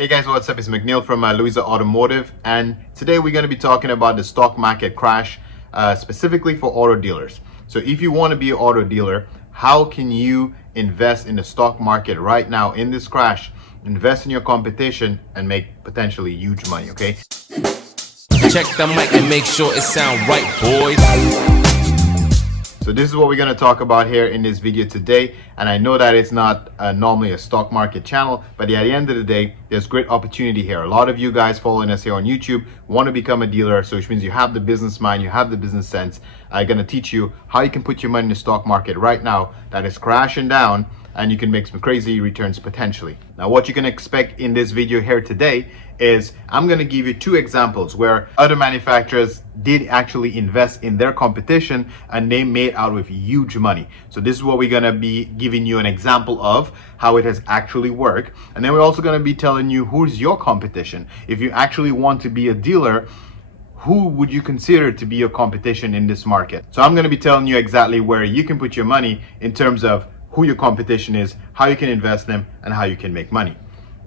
Hey guys, what's up? It's McNeil from Louison Automotive, and today we're going to be talking about the stock market crash, specifically for auto dealers. So if you want to be an auto dealer, how can you invest in the stock market right now in this crash, invest in your competition, and make potentially huge money, okay? Check the mic and make sure it sound right, boys. So this is what we're going to talk about here in this video today, and I know that it's not normally a stock market channel, but at the end of the day, there's great opportunity here. A lot of you guys following us here on YouTube want to become a dealer, so which means you have the business mind, you have the business sense. I'm going to teach you how you can put your money in the stock market right now that is crashing down, and you can make some crazy returns potentially. Now, what you can expect in this video here today is I'm going to give you two examples where other manufacturers did actually invest in their competition and they made out with huge money. So this is what we're going to be giving you an example of how it has actually worked. And then we're also going to be telling you who's your competition. If you actually want to be a dealer, who would you consider to be your competition in this market? So I'm going to be telling you exactly where you can put your money in terms of who your competition is, how you can invest in them, and how you can make money.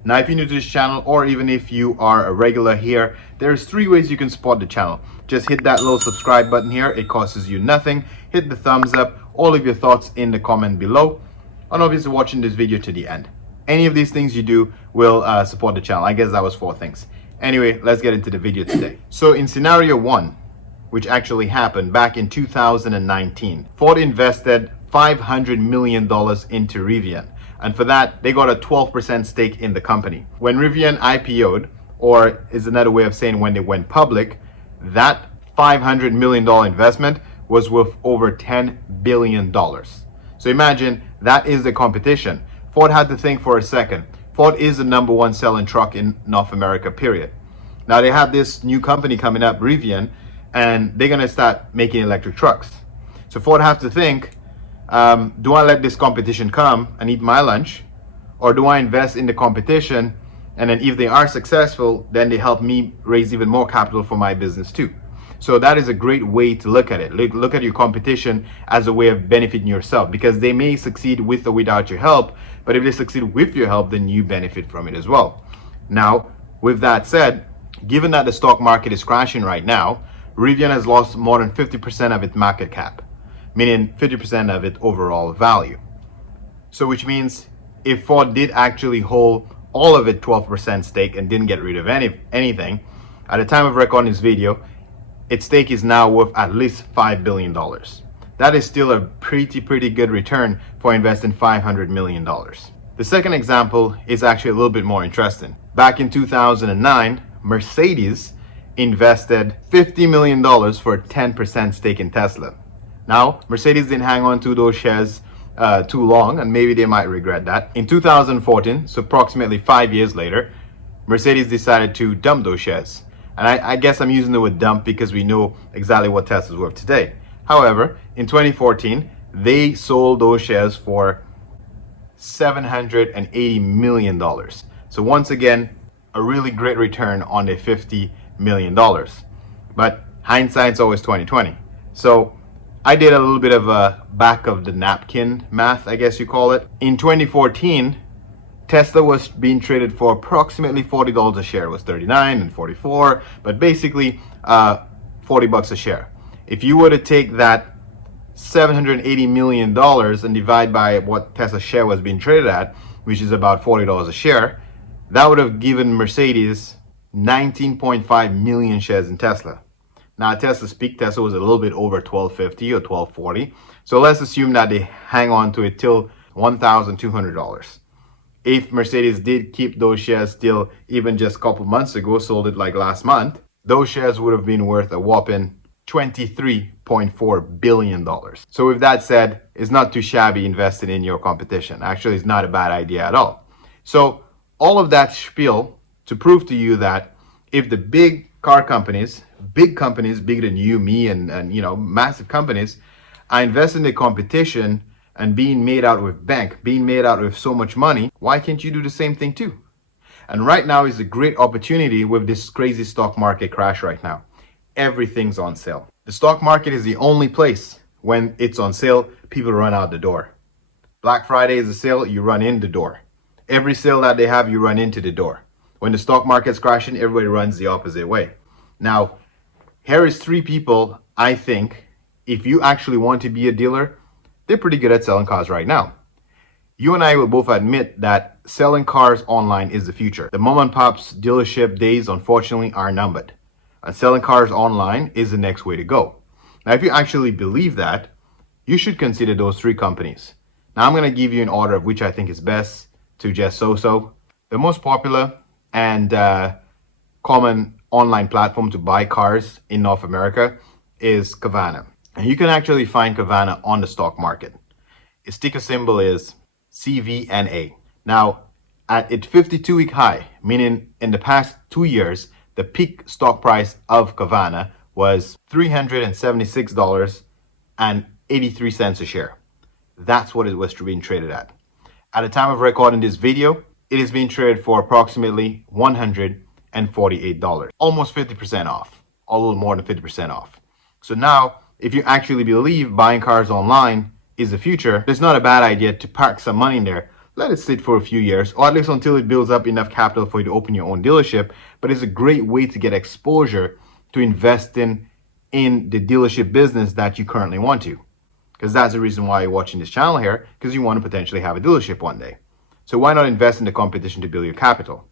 Now, if you're new to this channel, or even if you are a regular here, there's three ways you can support the channel. Just hit that little subscribe button here. It costs you nothing. Hit the thumbs up, all of your thoughts in the comment below, and obviously watching this video to the end. Any of these things you do will support the channel. I guess that was 4 things. Anyway, let's get into the video today. So in scenario 1, which actually happened back in 2019, Ford invested $500 million into Rivian. And for that, they got a 12% stake in the company. When Rivian IPO'd, or is another way of saying when they went public, that $500 million investment was worth over $10 billion. So imagine that is the competition. Ford had to think for a second. Ford is the #1 selling truck in North America, period. Now they have this new company coming up, Rivian, and they're gonna start making electric trucks. So Ford have to think, do I let this competition come and eat my lunch, or do I invest in the competition, and then if they are successful, then they help me raise even more capital for my business too? So that is a great way to look at it. Look at your competition as a way of benefiting yourself, because they may succeed with or without your help, but if they succeed with your help, then you benefit from it as well. Now, with that said, given that the stock market is crashing right now, Rivian has lost more than 50% of its market cap, meaning 50% of its overall value. So which means if Ford did actually hold all of its 12% stake and didn't get rid of anything, at the time of recording this video, its stake is now worth at least $5 billion. That is still a pretty good return for investing $500 million. The second example is actually a little bit more interesting. Back in 2009, Mercedes invested $50 million for a 10% stake in Tesla. Now, Mercedes didn't hang on to those shares too long, and maybe they might regret that. In 2014, so approximately 5 years later, Mercedes decided to dump those shares. And I guess I'm using the word dump because we know exactly what Tesla's worth today. However, in 2014, they sold those shares for $780 million. So once again, a really great return on their $50 million. But hindsight's always 20/20. So I did a little bit of a back of the napkin math, I guess you call it. In 2014, Tesla was being traded for approximately $40 a share. It was 39 and 44, but basically $40 a share. If you were to take that $780 million and divide by what Tesla's share was being traded at, which is about $40 a share, that would have given Mercedes 19.5 million shares in Tesla. Now, at Tesla's peak, Tesla was a little bit over $12.50 or $12.40. So let's assume that they hang on to it till $1,200. If Mercedes did keep those shares still, even just a couple months ago, sold it like last month, those shares would have been worth a whopping $23.4 billion. So with that said, it's not too shabby investing in your competition. Actually, it's not a bad idea at all. So all of that spiel to prove to you that if the big car companies, big companies, bigger than you, me, and you know, massive companies, are investing in the competition and being made out with bank, being made out with so much money, why can't you do the same thing too? And right now is a great opportunity with this crazy stock market crash right now. Everything's on sale. The stock market is the only place when it's on sale, people run out the door. Black Friday is a sale, you run in the door. Every sale that they have, you run into the door. When the stock market's crashing, everybody runs the opposite way. Now, here is 3 people I think, if you actually want to be a dealer, they're pretty good at selling cars right now. You and I will both admit that selling cars online is the future. The mom and pop's dealership days, unfortunately, are numbered. And selling cars online is the next way to go. Now, if you actually believe that, you should consider those 3 companies. Now, I'm going to give you an order of which I think is best to just so-so. The most popular and common online platform to buy cars in North America is Carvana. And you can actually find Carvana on the stock market. Its ticker symbol is CVNA. Now, at its 52-week high, meaning in the past 2 years, the peak stock price of Carvana was $376.83 a share. That's what it was being traded at. At the time of recording this video, it is being traded for approximately $148, almost 50% off, a little more than 50% off. So now, if you actually believe buying cars online is the future, it's not a bad idea to park some money in there, let it sit for a few years, or at least until it builds up enough capital for you to open your own dealership. But it's a great way to get exposure to investing in the dealership business that you currently want to. Because that's the reason why you're watching this channel here, because you want to potentially have a dealership one day. So why not invest in the competition to build your capital?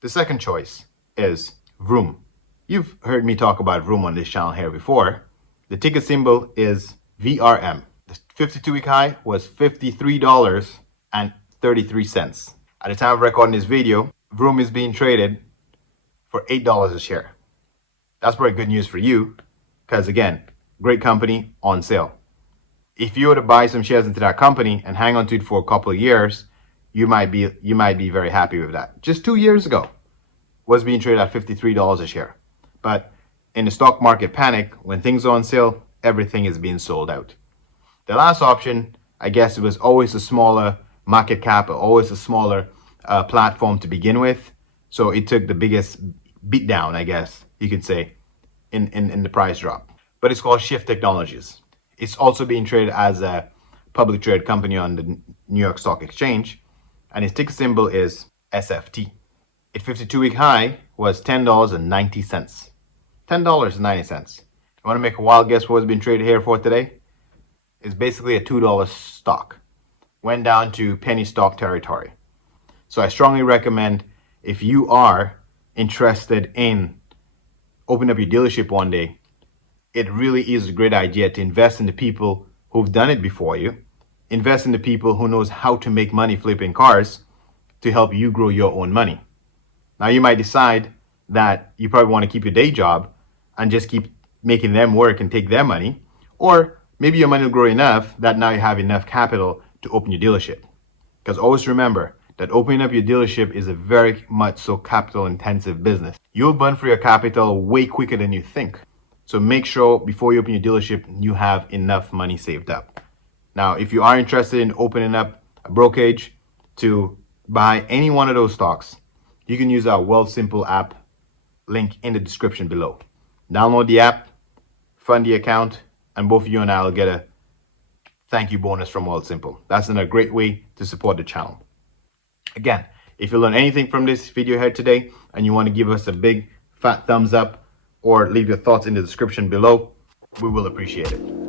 The second choice is Vroom. You've heard me talk about Vroom on this channel here before. The ticker symbol is VRM. The 52-week high was $53.33. At the time of recording this video, Vroom is being traded for $8 a share. That's pretty good news for you, because again, great company on sale. If you were to buy some shares into that company and hang on to it for a couple of years, you might be very happy with that. Just 2 years ago, was being traded at $53 a share. But in the stock market panic, when things are on sale, everything is being sold out. The last option, I guess, it was always a smaller market cap, or always a smaller platform to begin with. So it took the biggest beat down, I guess you could say, in the price drop. But it's called Shift Technologies. It's also being traded as a public trade company on the New York Stock Exchange, and its ticker symbol is SFT. Its 52-week high was $10.90. $10.90. You want to make a wild guess what's been traded here for today? It's basically a $2 stock. Went down to penny stock territory. So I strongly recommend, if you are interested in opening up your dealership one day, it really is a great idea to invest in the people who've done it before you. Invest in the people who knows how to make money flipping cars to help you grow your own money. Now you might decide that you probably want to keep your day job and just keep making them work and take their money. Or maybe your money will grow enough that now you have enough capital to open your dealership. Because always remember that opening up your dealership is a very much so capital intensive business. You'll burn through your capital way quicker than you think. So make sure before you open your dealership, you have enough money saved up. Now, if you are interested in opening up a brokerage to buy any one of those stocks, you can use our Wealthsimple app, link in the description below. Download the app, fund the account, and both you and I will get a thank you bonus from Wealthsimple. That's a great way to support the channel. Again, if you learned anything from this video here today and you want to give us a big fat thumbs up or leave your thoughts in the description below, we will appreciate it.